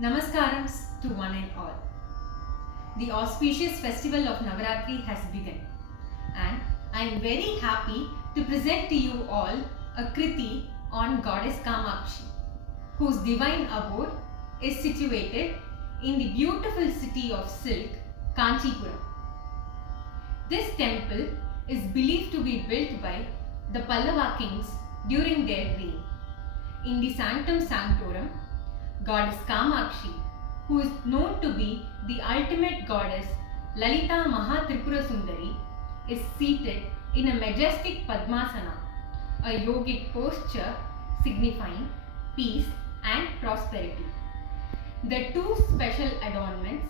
Namaskarams to one and all. The auspicious festival of Navaratri has begun, and I am very happy to present to you all a Kriti on Goddess Kamakshi, whose divine abode is situated in the beautiful city of silk, Kanchipuram. This temple is believed to be built by the Pallava kings during their reign. In the Sanctum Sanctorum, Goddess Kamakshi, who is known to be the ultimate goddess Lalita Mahatripura Sundari, is seated in a majestic Padmasana, a yogic posture signifying peace and prosperity. The two special adornments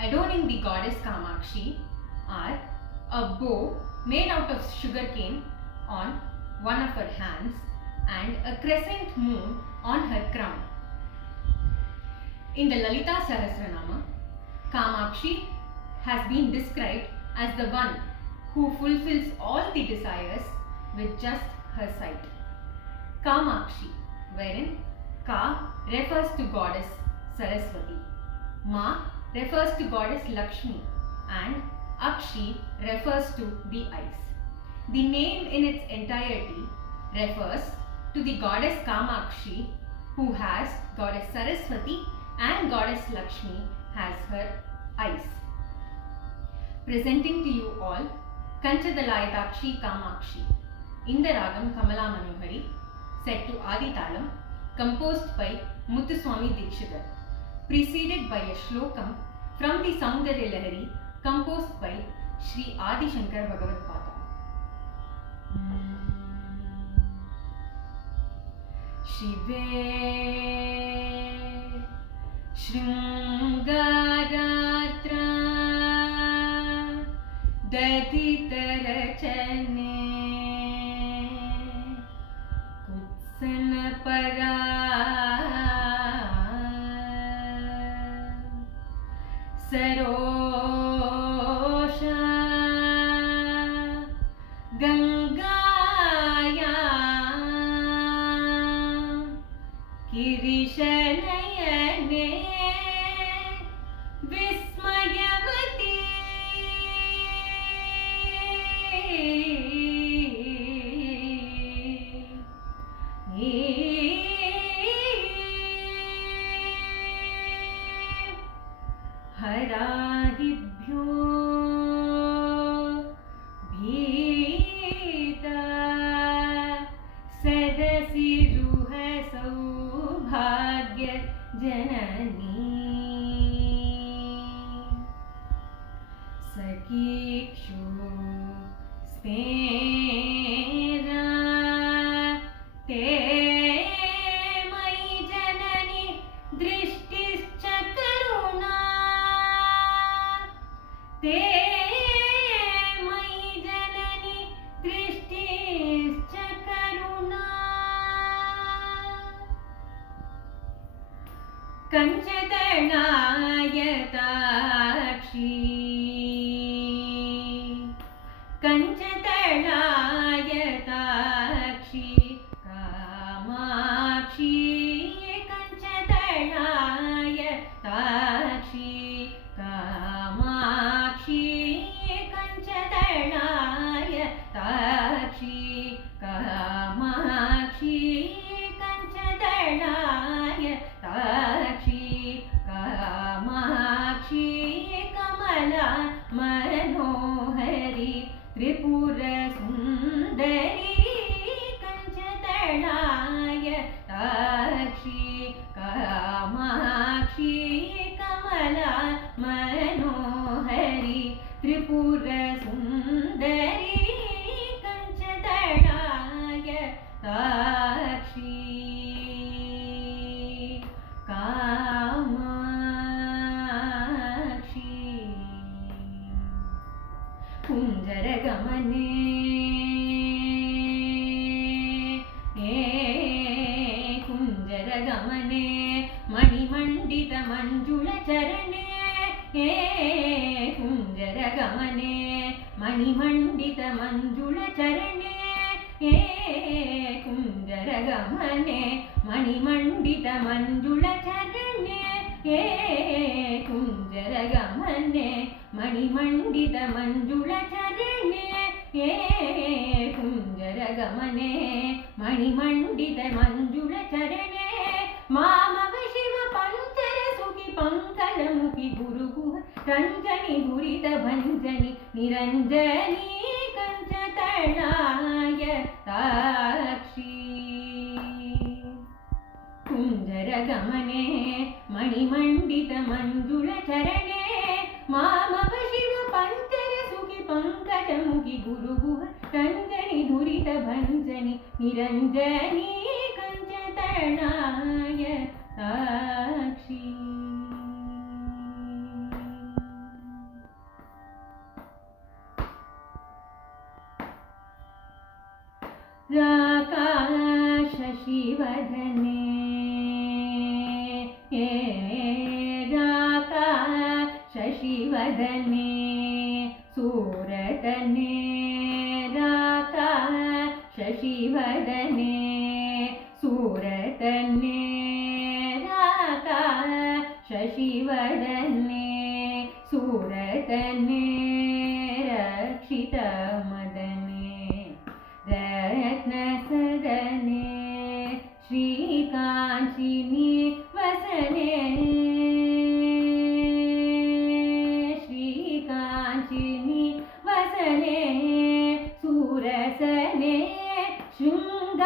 adorning the goddess Kamakshi are a bow made out of sugarcane on one of her hands and a crescent moon on her crown. In the Lalita Sahasranama, Kamakshi has been described as the one who fulfills all the desires with just her sight. Kamakshi, wherein Ka refers to goddess Saraswati, Ma refers to goddess Lakshmi, and Akshi refers to the eyes. The name in its entirety refers to the goddess Kamakshi, who has goddess Saraswati and goddess Lakshmi has her eyes. Presenting to you all Kanchadalayadakshi Kamakshi in the Ragam Kamala Manohari, set to Adi Talam, composed by Muthuswami Dikshidhar, preceded by a shlokam from the Saundarya Lahari, composed by Sri Adi Shankar Bhagavad Pada. Shive Shringaratra Daditarachane Kutsanapara Sarosha Gangaya Kirishanayane Vismayavati Harahibhyo Bhita Sadasiruha Saubhagya Janani Sakikshu Spera Te Mai Janani Drishtischa Karuna Te Mai Janani Drishtischa Karuna Kanchadalayadakshi Kanchadalayadakshi Kamakshi Kanchadalayadakshi Kamakshi Kanchadalayadakshi Kamakshi Kanchadalayadakshi Kamakshi Kamala Manohari Tripura Sundari Kanchadalayadakshi Kamakshi Kamala Manohari Tripura Sundari Kanchadalayadakshi Kamakshi Kunjaragamane Kunjaragamane Manimandita Manjula Charane Kunjaragamane Manimandita Manjula Charane Kunjaragamane Manimandita Manjula Charane hey कुञ्जरगमने मणिमण्डितमञ्जुलचरणे hey कुञ्जरगमने मणिमण्डितमञ्जुलचरणे मामव Shiv पञ्चरसुखि पङ्कजमुखि Guruguha रञ्जनि दुरितभञ्जनि निरञ्जनी कञ्चतनाय ताक्षी कुञ्जरगमने मणिमण्डितमञ्जुलचरणे मामव Shiv पञ्चरसुखि पङ्कजमुखि Guruguha रञ्जनि दुरितभञ्जनि निरञ्जनी कञ्चतनाय ताक्षी राकाशशिवधने राकाशशिवधने सूरतने राकाशशिवधने सूरतने राकाशशिवधने सूरतने रक्षितमदने रत्नसदने श्रीकाञ्चिनि वसने श्रीकाञ्चिनि वसने सूरसने शृङ्गाराश्रित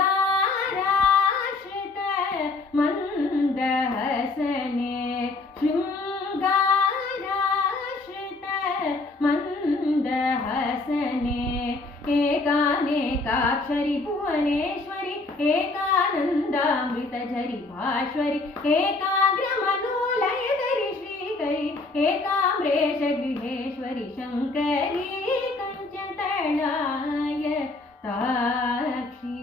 मन्दहसने शृङ्गाराश्रित मन्दहसने एकानेकाक्षरि Bhuvaneshwari एकानन्दामृतझरि भास्वरि एकाग्रमनोलयकरि श्रीकरि एकाम्रेश गृहेश्वरि शङ्करी कञ्चतनाय ताक्षी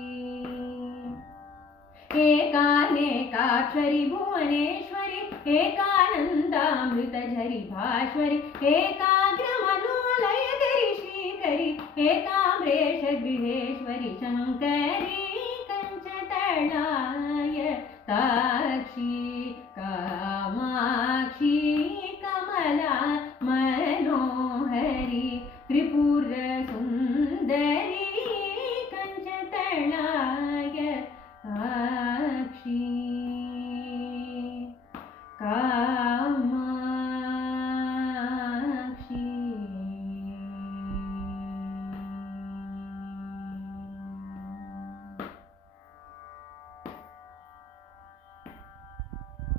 एकानेकाक्षरि Bhuvaneshwari एकानन्दामृतझरि भास्वरि एकाग्रमनोलयकरि श्रीकरि एकाम्रेश गृहेश्वरि शङ्करी कञ्चतनाय ताक्षी